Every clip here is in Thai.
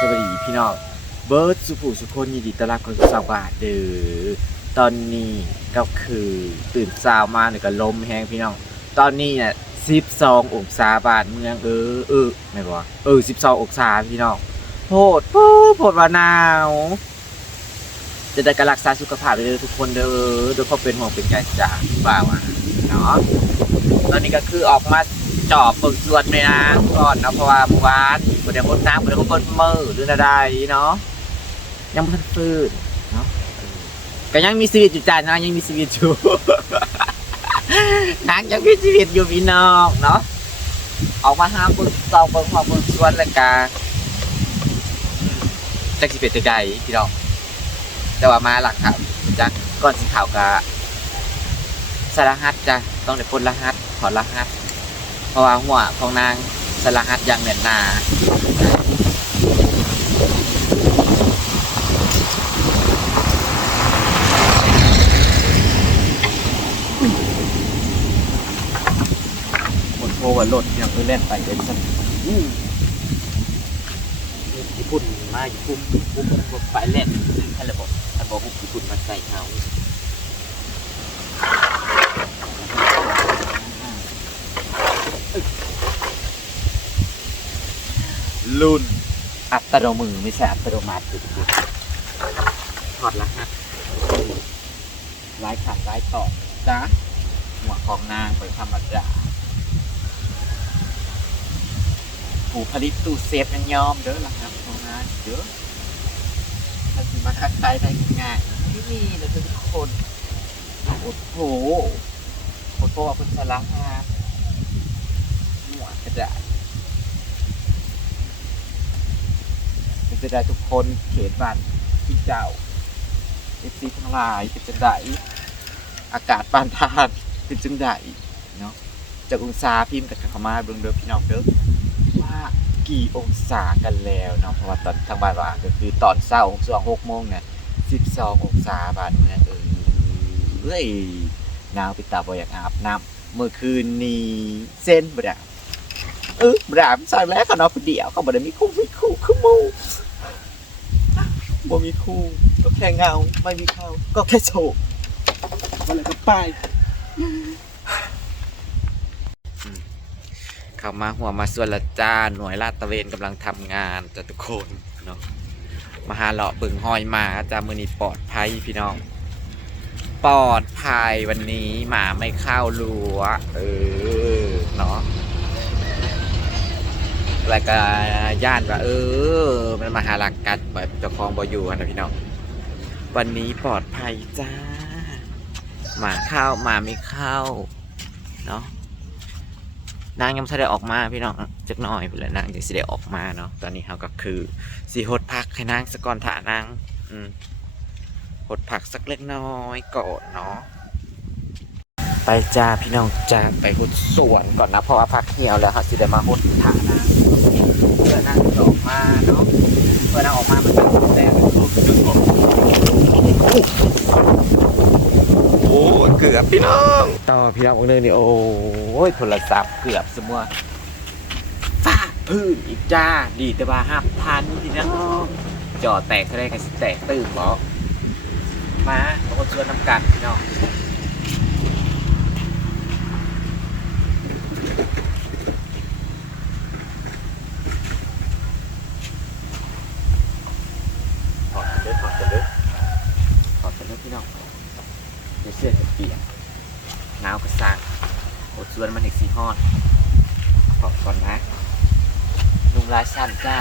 สวัสดีพี่น้องเบิร์ดสุภูสุคนยินดีต้อนรับเข้าสู่สาวบาทเด้อตอนนี้ก็คือตื่นเช้ามาเนี่ยก็ลมแห้งพี่น้อง ตอนนี้เนี่ย12องศาบานเมืองเออเออไม่บอกเออ12องศาพี่น้องโพดโพดโพดว่าหนาวจะได้การรักษาสุขภาพไปเลยทุกคนเด้อโดยเฉพาะเป็นห่วงเป็นใยจากบ่าวอะเนาะตอนนี้ก็คือออกมา จอบเปิดสวนในน้ำก่อนเนาะเพราะว่าเมื่อวานบ่ได้พดน้ำบ่ได้พดมือหรืออะไรเนาะยังบ่ทันฟื้นเนาะก็ยังมีชีวิตอยู่จ้านะยังมีชีวิตอยู่นางยังมีชีวิตอยู่พี่น้องเนาะออกมาห้ามเบิ่งเตาเบิ่งหอมเบิ่งสวนแล้วกาจักสิเป็นจังไดพี่น้องแต่ว่ามาหลักครับจักก่อนสิข่าวกะสารหัสจ้ะต้องได้พ้นรหัสถอดรหัส เพราะว่าหัวของนางสารหัสอย่างแน่นหนาหมดโพว่ารถยังเพิ่งเล่นไปเดินสักญี่ปุ่นมาญี่ปุ่นญี่ปุ่นมันไปเล่นให้ระบบระบบญี่ปุ่นมาใส่เขา รุ่น อัตโนมือไม่ใช่อัตโนมัติคือทุกถอดรหัสร้ายขันร้ายต่อจ้าหัวของนางเป็นธรรมดาผู้ผลิตตู้เซฟยังยอมเด้อล่ะครับของนางเด้อถ้าสิมาทักทายได้ง่ายที่นี่นะทุกคน โอ้โหโอโหว่าเป็นสารหา หัวกระดาษเป็นจะได้ทุกคนเขตบ้านที่เจ้าเอฟซีทั้งหลายเป็นจังไดอากาศปานทานเป็นจังไดเนาะจากองศาพิมพ์กับขามาเบิ่งเด้อพี่น้องเด้อว่ากี่องศากันแล้วเนาะเพราะว่าตอนทางบ้านว่าก็คือตอนเช้าช่วงหกโมงเนี่ยสิบสององศาบานเมืองเออเอ้ยหนาวปิดตาบ่อยากอาบน้ำเมื่อคืนนี้เส้นบ่ได้ เออบ่ได้อาบสั่งแล้วเขนอนคนเดียวเขาบ่ได้มีคู่มีคู่คือหมู่บ่มีคู่ก็แค่เงาไม่มีเขาก็แค่โศกมันเลยก็ไปเข้ามาหัวมาส่วนละจ้าหน่วยลาดตระเวนกำลังทำงานจ้ะทุกคนเนาะมาหาเลาะบึงหอยมาจ้ามือนี้ปลอดภัยพี่น้อง ปลอดภัยวันนี้หมาไม่เข้ารั้วเออเนาะ แล้วก็ย่านว่าเออ มันมาหาหลักกัดแบบเจ้าของบอยู่นะพี่น้อง วันนี้ปลอดภัยจ้า หมาเข้าหมาไม่เข้า เนาะนางยังไม่ได้ออกมาพี่น้องจักหน่อยเพื่อนางยังสิได้ออกมาเนาะตอนนี้เขาก็คือสีหดพักให้นางสกอนถานางอืหดผักสักเล็กน้อยก่อนเนาะไปจ้าพี่น้องจ้าไปหุดสวนก่อนนะเพราะว่าพักเหี่ยวแล้วเขาสิได้มาหุดฐานนะเพื่อ นางจะออกมาเนาะเพื่อนางออกมามันจะแดงโอ้เกือบพี่น้องต่อพี่น้องคนนึงนี่โอ้ยโทรศัพท์เกือบสมัวฟ้าพื้นอีกจ้าดีแต่ว่าห้าพันพี่น้องจอแตกเท่าไรกันสิแตกตื่นบอมาเราก็ชวนน้ำกันพี่น้อง ถอดกันเลยถอดกันเลยถอดกันเลยพี่น้องเดี๋ยวเสื้อจะเปียกหนาวก็สร้างโอดส่วนมันอีกสีห้อนถอดก่อนนะลุงราชัน จ้า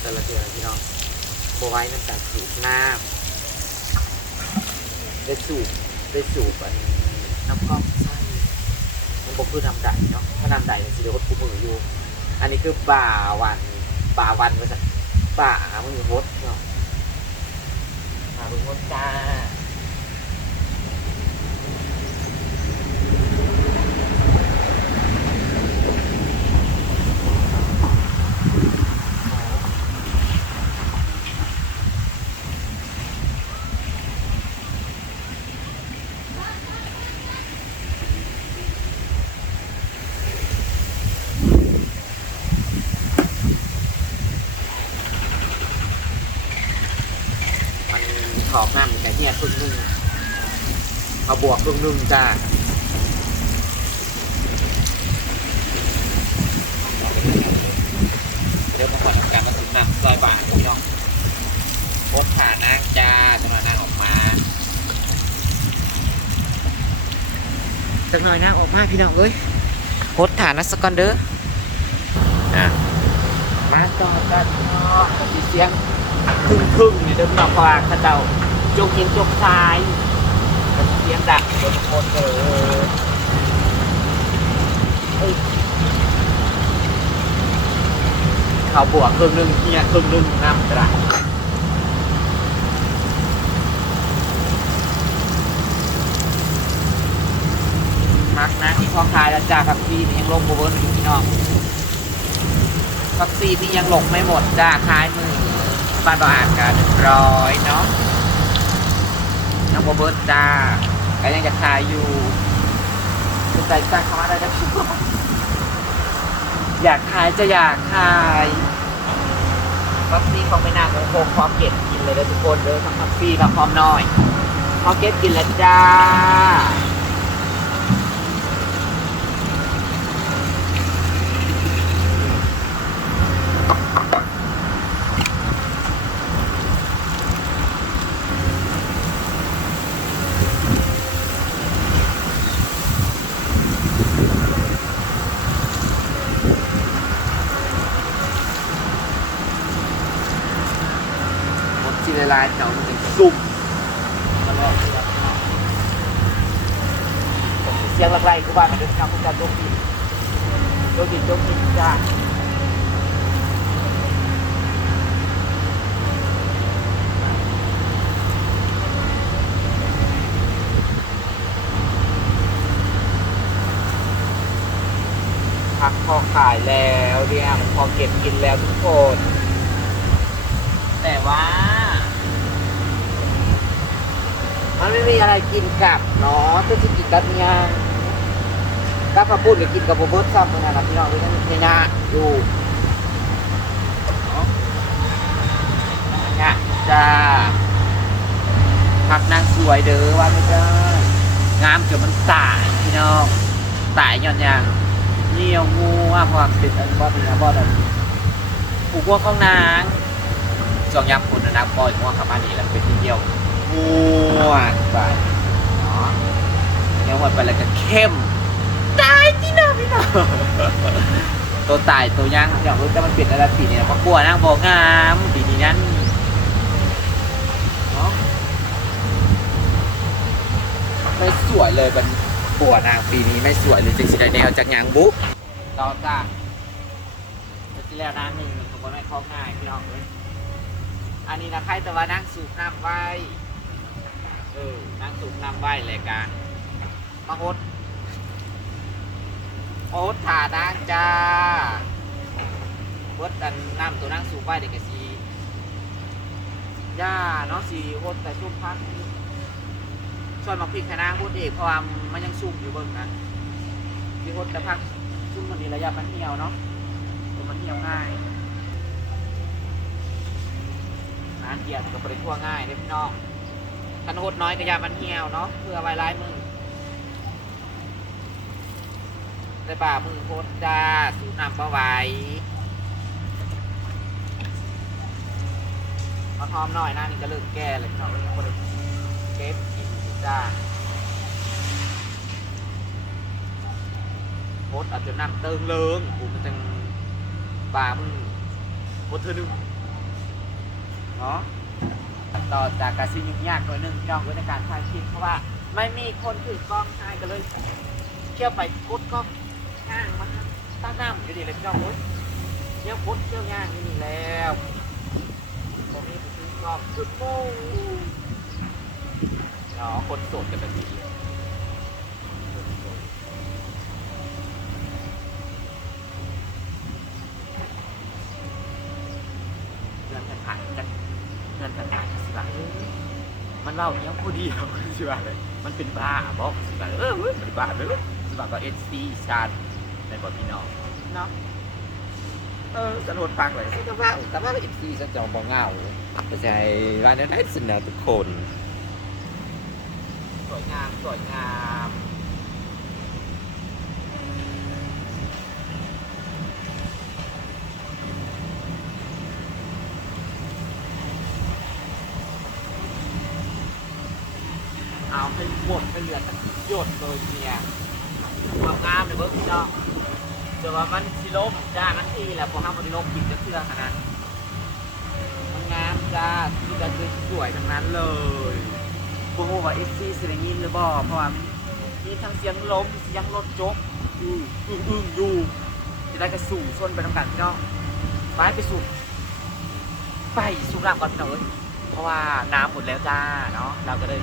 แต่ละเดือนพี่น้องโบไว้น้ำตาลสูบน้ำได้สูบได้สูบอันน้ำก้อกใช่มันบอกคือน้ำไดเนาะถ้าน้ำไดเนี่ยสิเดี๋ยวคนคู่มืออยู่ อันนี้คือบ่าวันบ่าวันมาจากบ่ามือโคตรเนาะบ่ามือโคตรจ้า มันขอบหน้าเหมือนกันเนี่ยครึ่งหนึงเอาบ วกครึ่งหนึงจ้าเดี๋ยวมาก่อนทำการมาถึงน้ำซอยบาทพี่น้องโคตรผ่านางจ้าจะมานางออกมาจักหน่อยนางออกมาพี่น้องเอ้ยโคตรฐานนะสกอนเดออะมาต่อกันพี่น้องมีเสียงครึ่งครึ่งๆเนี่ยเดิมหนอกพาข้าเจ้าจงเย็นจงซ้าย เสียงดังบนคนเออเอ้ยเขาบวกครึ่งหนึ่งเฮียครึ่งหนึ่งน้ำกระดาษพักนะที่พอคายแล้วจ้าพักซีนี่ยังลงโบเบิร์นอยู่พี่น้องพักซีนี่ยังหลงไม่หมดจ้าคายมือบ้านบางอาจกันร้อยเนาะน้องโบเบิร์ตจ้า ก็ยังจะขายอยู่สนใจจ้างเข้ามาได้นะพี่อยากขายจะอยากขายฟักซี่ของไม่นานโอ้โหพร้อมเก็บกินเลยนะทุกคนเด้อทั้งฟักซี่กับพร้อมน้อยพร้อมเก็บกินแล้วจ้า ลายเจ้ามันเป็นซุ่มตลอดเวลาเสียงอะไรกูว่ามันเป็นคำพูดจาโจมตีโจมตีโจมตีจ้าพักพอขายแล้วเนี่ยมันพอเก็บกินแล้วทุกคน แต่ว่า มัน ไม่มีอะไรกินกับเนาะต้องกินกับยังกับข้าวปุ้นกับกินกับโบเบิร์ตซ้ำเหมือนกันนะพี่น้องไม่ต้องในนาอยู่เนาะจ้าพักนางสวยเด้อว่าไม่ได้งามจนมันตายพี่น้องตายย้อนยังเหนียวงูว่าพอติดอันบอสนะบอสอันผูกพวกของนางช่วงยามคุณนะปล่อยง่วงขับมานี่แล้วเป็นที่เดียว ง่วงไปเนาะเดี๋ยวหมดไปแล้วก็เข้มตายที่น้าพี่น้องตัวตายตัวยังอย่างรู้จะมันเปลี่ยนอะไรปีนี้เพราะกลัวนั่งบอกงามปีนี้นั้นเนาะไม่สวยเลยมันกลัวนางปีนี้ไม่สวยเลยจริงๆในแนวจากยางบุ๊กต่อจ้าที่แล้วนะหนึ่งผมก็ไม่คล้องง่ายพี่น้องเลยอันนี้นะใครแต่ว่านั่งสูบน้ำไว้ เออนั่งสูบน้ำไหวเลยกันมาฮดมาฮดถ่านั่งจ้าฮดอันน้ำตัวนั่งสูบไหวเด็กกะซีย่าเนาะสีฮดแต่ชุ่มพักส่วนมาพริกคะน้าฮดเอกเพราะว่ามันยังสูบอยู่เบิ่งนะที่ฮดแต่พักชุ่มมันนี้ระยะมันเหี่ยวเนาะเดี๋ยวมันเหี่ยวง่ายงานเกียร์กับบริทั่วง่ายเด้พี่น้อง คันโหดน้อยก็อยามันเหี่ยวเนาะเพื่อไว้ลายมือแต่บ่ามือโคตรจ้าสูนำปะไว้เอามาหอมหน่อยน้านี่ก็เริ่มแก่เลยพี่น้องเริ่มคนเก็บกินจ้าโคตรอาจจะนั่งเติงเลิงกูมันจังบามึงโคตรเธอหนึ่งเนาะ ต่อจากการซิยุ่งยากหน่อยหนึงพี่น้องไว้ในการถ่ายคลิปเพราะว่าไม่มีคนถือกล้องถ่ายกันเลยเที่ยวไปกดกล้องย่างมันตั้งหน้ามันอยู่ดีเลยพี่น้องเว้ยเที่ยวกดเที่ยวย่างนี่แล้วตรงนี้ผมซื้อกล้องสุดโม่เนาะคนโสดกันแบบนี้เดินกันผ่านกันเดินผ่าน สิบามันเล่าเนี้ยผู้เดียวสิบาเลยมันเป็นบ้าบอกสิบาเออเว้ยมันบ้าเลยสิบาก็เอสซีชาร์ในบทพี่น้องเนาะเออสนุกฟังเลยแต่ว่าแต่ว่าเอฟซีจะจองบองเงาไม่ใช่ร้านนั้นได้สินะทุกคนสวยงามสวยงาม เอาให้หมดให้เห ลือสักหยดเลยเนี่ยความงามเลยเบิร์พี่น้องเดี๋ยวว่ามันสิลมจ้านั่นทีแหละพอห้ามมันลมกินจะเชื่อขนาดมันงามจ้าที่จะสวยทั้งนั้นเลยพวกว่าเอฟซีเสียงยินหรือบ่เพราะว่ามีทั้งเสียงลมเสียงรถจกอืออึ้งอึ้งอยู่จะได้กระสู่ชนไปน้ำกันพี่น้องไปไปสู่ไปสู่น้ำก่อนพี่น้องเอ้ยเพราะว่าน้ำหมดแล้วจ้าเนาะเราก็เลย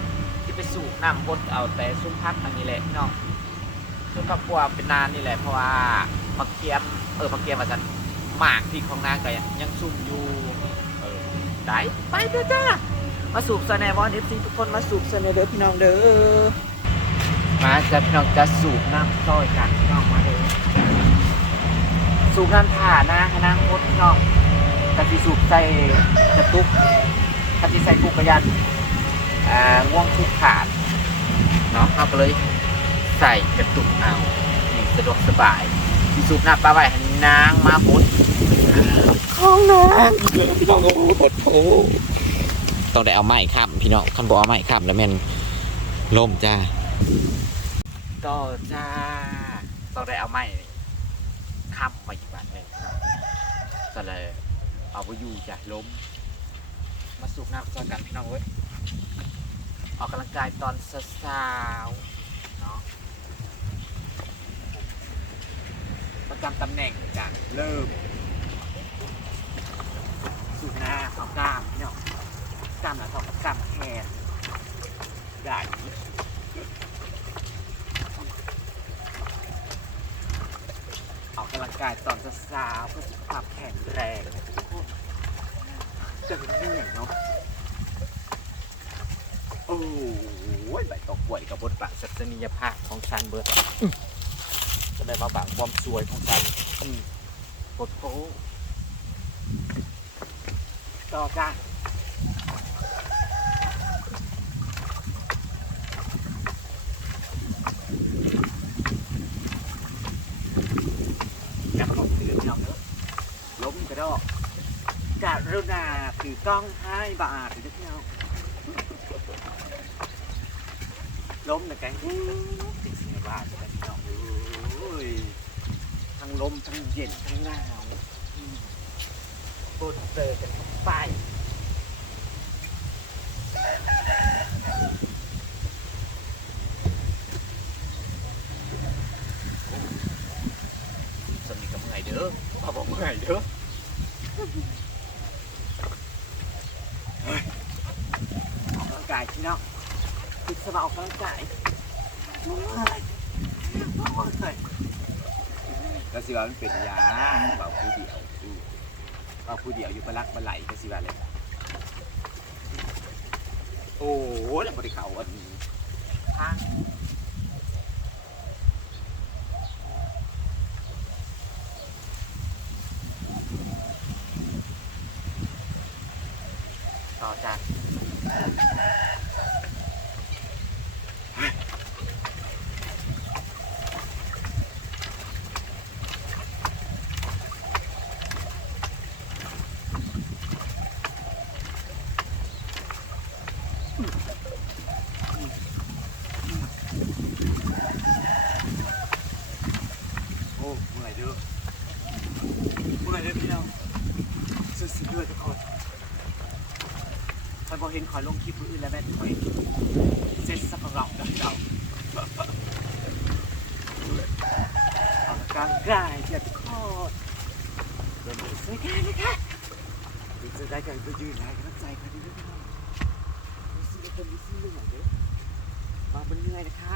ไปสู่น้ำบดเอาแต่ซุ้มพักอันนี้แหละพี่น้องซึ่งครอบครัวเป็นนานนี่แหละเพราะว่าผักเกียมเออผักเกียมอาจารย์หมากที่ของนางก็ยังซุ่มอยู่เออได้ไปเถอะจ้ามาสูบสแนวอนเอฟซีทุกคนมาสูบสแนเด้อพี่น้องเด้อมาจะพี่น้องจะสูบน้ำซอยกันพี่น้องมาเด้อสูบน้ำถ่านะคณะโคตรพี่น้องกะทิสูบใส่กระตุกกะทิใส่กุกกระยัน ง่วงทุกขาดเนาะเขาก็เลยใส่กระตุกเอานี่สะดวกสบายที่สูบน้ำปลาไหวให้นางมาหดของนางพี่น้องก็พูดโถต้องได้เอาไม้ค้ำพี่น้องคันบอกเอาไม้ค้ำแล้วแม่นล่มจ้าต่อจ้าต้องได้เอาไม้ค้ำมาอีกบาทหนึ่งก็เลยเอาไปอยู่จ้ะล้มมาสูบน้ำจอกันพี่น้องเว้ย ออกกำลังกายตอนสาวๆเนาะประจำตำแหน่งจ้ะเริ่มสูบน้ำเอากล้ามพี่น้องกล้ามหลังเท่ากับกล้ามแขนใหญ่ออกกำลังกายตอนสาวๆเพื่อสุขภาพแข็งแรงจะเป็นเหนื่อยเนาะ โอ้ยใบตอกป่วยกับบทบาทศักนียภาพของฉันเบิร์ดจะได้มาบางความสวยของฉันอืมกดโค้ต่อจ้าจับลงเตือนพี่น้องเนอะล้มกระดอกกรุณาถือกล้องให้บาทถือพี่น้อง ล้มนะไกติดเสียบ้าทเลยพี่น้องเอ้ยทั้งลมทั้งเย็นทั้งหนาวปวดเจอกันไป สมีกับเมื่อยเด้อพ่อบอกเมื่อยเด้อเฮ้ยออกกำลังกายพี่น้องติดสบายออกกำลังกายเมื่อยเมื่อย ก็สิ ว่ามันเป็นยาเบาผู้เดียวเบาผู้เดียวอยู่บลักบะไหลก็สิว่าเลยโอ้ยแล้วบริเขาอันนี้ทางต่อจาก เมื่อยเด้อเมื่อยเด้อพี่น้องสุดๆเลยทุกคนคอยบอก เห็นคอยลงคลิปมืออื่นแล้วแม่ทุกคนเซ็ตสักเรากับเราออกกำลังกายเจ้าทุกคนเดินไปสวยงามนะคะดูจะได้กันไปยืนไหนกันน้ำใจกันดีด้วยพี่น้องดูสิเราจะมีสิ่งหนึ่งเด้อมามันเหนื่อยนะคะ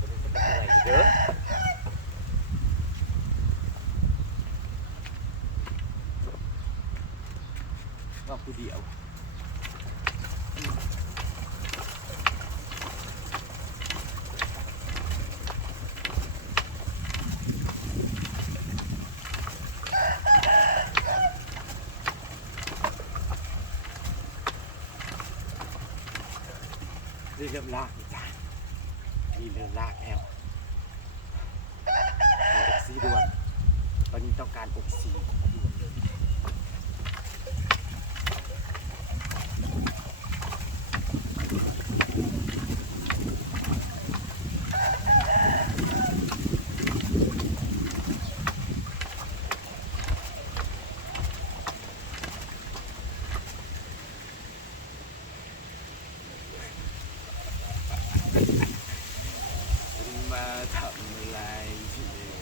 มันเหนื่อยเด้อว่าผู้เดียวนี่เริ่มลากนี่จ้ะนี่เริ่มลากแล้วเอาอกซีด่วน ต อนนี้ต้องการอกซีด่วนเลย มาทำอะไรที่นี่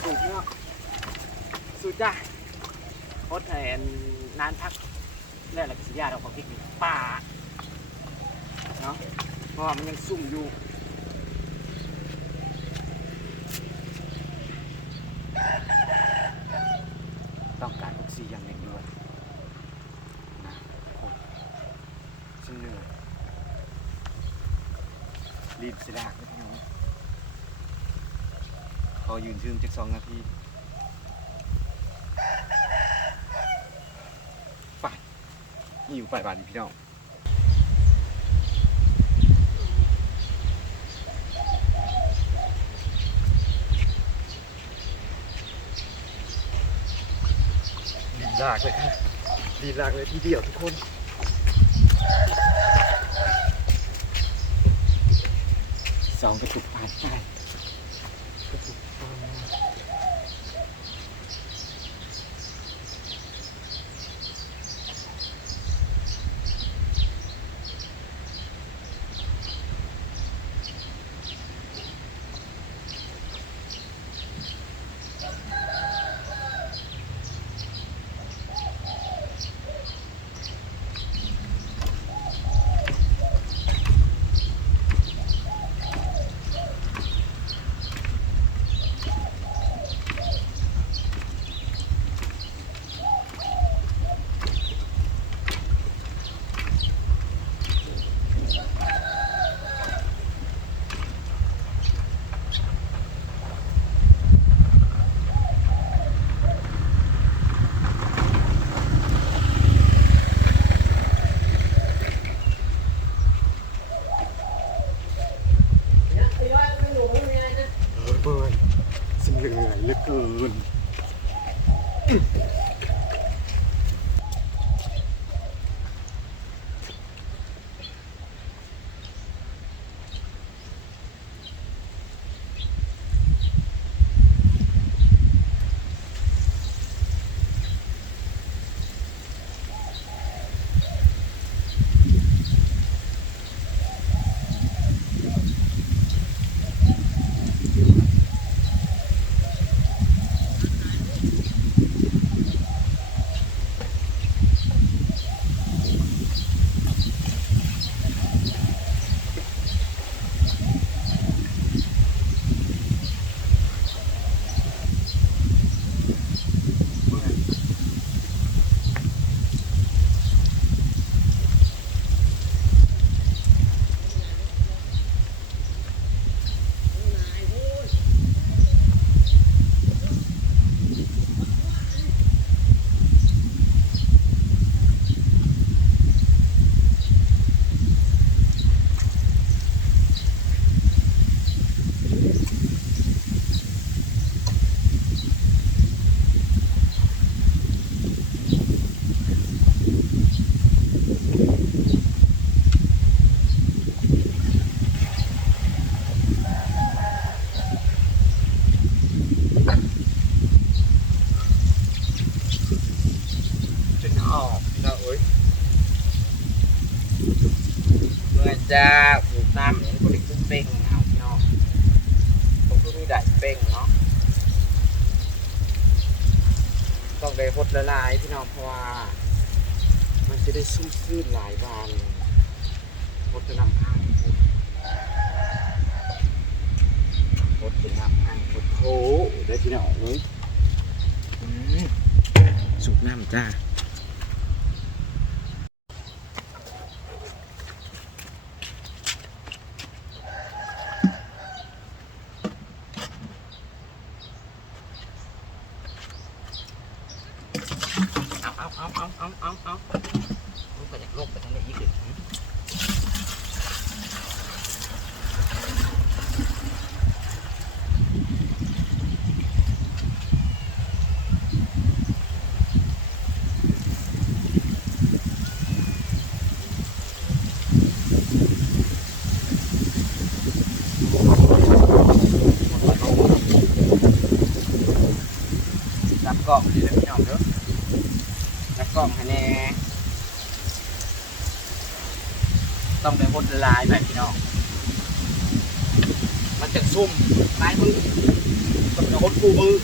สูบเนาะสูบจ้ะโคตรแทนนานพักแล้วอะไรกับสัญญาเราของพริกนี่ป่าเนาะเพราะว่ามันยัง ซุ่มอยู่ต้องการออกซิเจนอย่างด่วนนะคตรฉันเหนื่อยรีบสิลากนะพี่น้องพอยืนชื่มจักสองนาทีไปหิวไปบ้านพี่น้องากเลยค่ะดีลากเลยทีเดียวทุกคน จ้าสูบน้ำเนี่ยบริสุทธิ์เป้งเอาพี่น้องผมก็มีได้เป้งเนาะต้องได้พดละลายพี่น้องเพราะว่า มันจะได้ชุ่มชื่นหลายวันพดจะนำอ่างพดพดจะนำอ่างพดโถได้พี่น้องเลยสูบน้ำจ้าเอาเอา เอาเอาเอาเอาลูกก็อยากลงไปทางนี้อีกเลยรับกล้องดีเลยพี่น้องเด้อ แล้วกล้องให้แน่ต้องเป็น คนละลายแบบพี่น้อง มันจะซุ่มลายมือต้องเป็นคนคู่มือ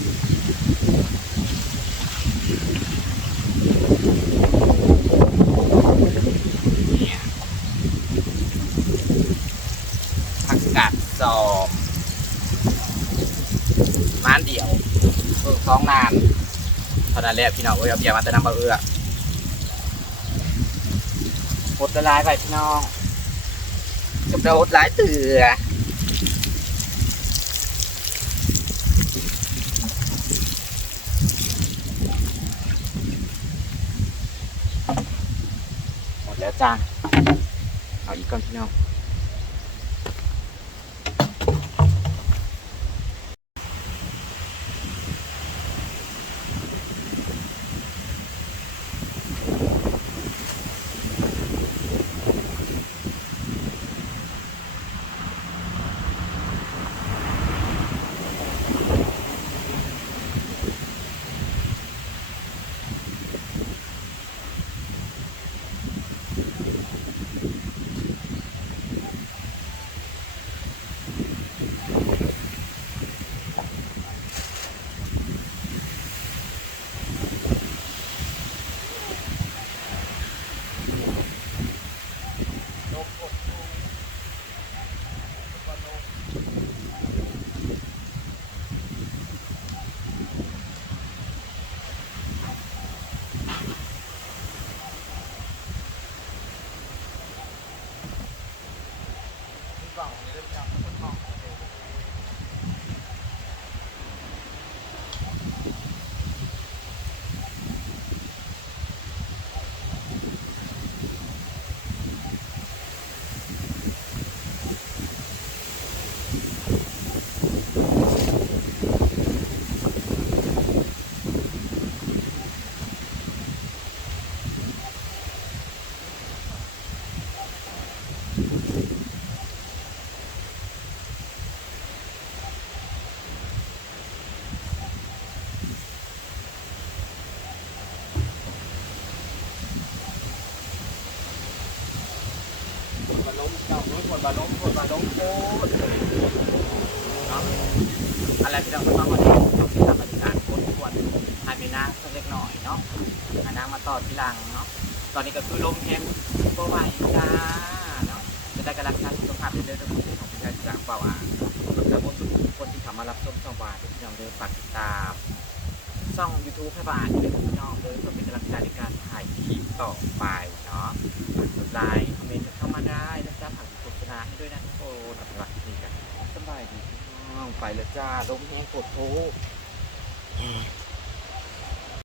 ผักกาดสอบม้านเดียวเออสองนานเท่านั้นแหละพี่น้องเอ้ยเอาเบียร์มาแต่น้ำเบาเอื้อหดละลายไปพี่น้อง จบแล้วหดหลายเตือหมดแล้วจ้าเอาอีกก่อนพี่น้อง เจ้าน้อยคนบาล้มคนบาล้มโคตรเนาะอะไรพี่น้องก็ต้องมาทำทำปฏิการโคตรควรให้มีนางสักเล็กหน่อยเนาะห้นางมาต่อทีหลังเนาะตอนนี้ก็คือลมแห้งก็ไหวจ้าเนาะจะได้กำลังใจสุขภาพเรื่อยๆของผู้ชายจากเปล่าอะสำหรับทุกคนที่เข้ามารับชมช่องวาที่พี่น้องเดินฝากติดตามช่อง YouTube ให้บ้านที่เป็นพี่น้องเดินเพื่อเป็นกำลังใจในการถ่ายคลิปต่อไปเนาะกดไลค์คอมเมนต์เข้ามาได้นะจ๊ะ ด้วยนะทุกคนสำหรับนี่กันสบายดีพี่น้องไปแล้วจ้าลมแห้งปวดโผ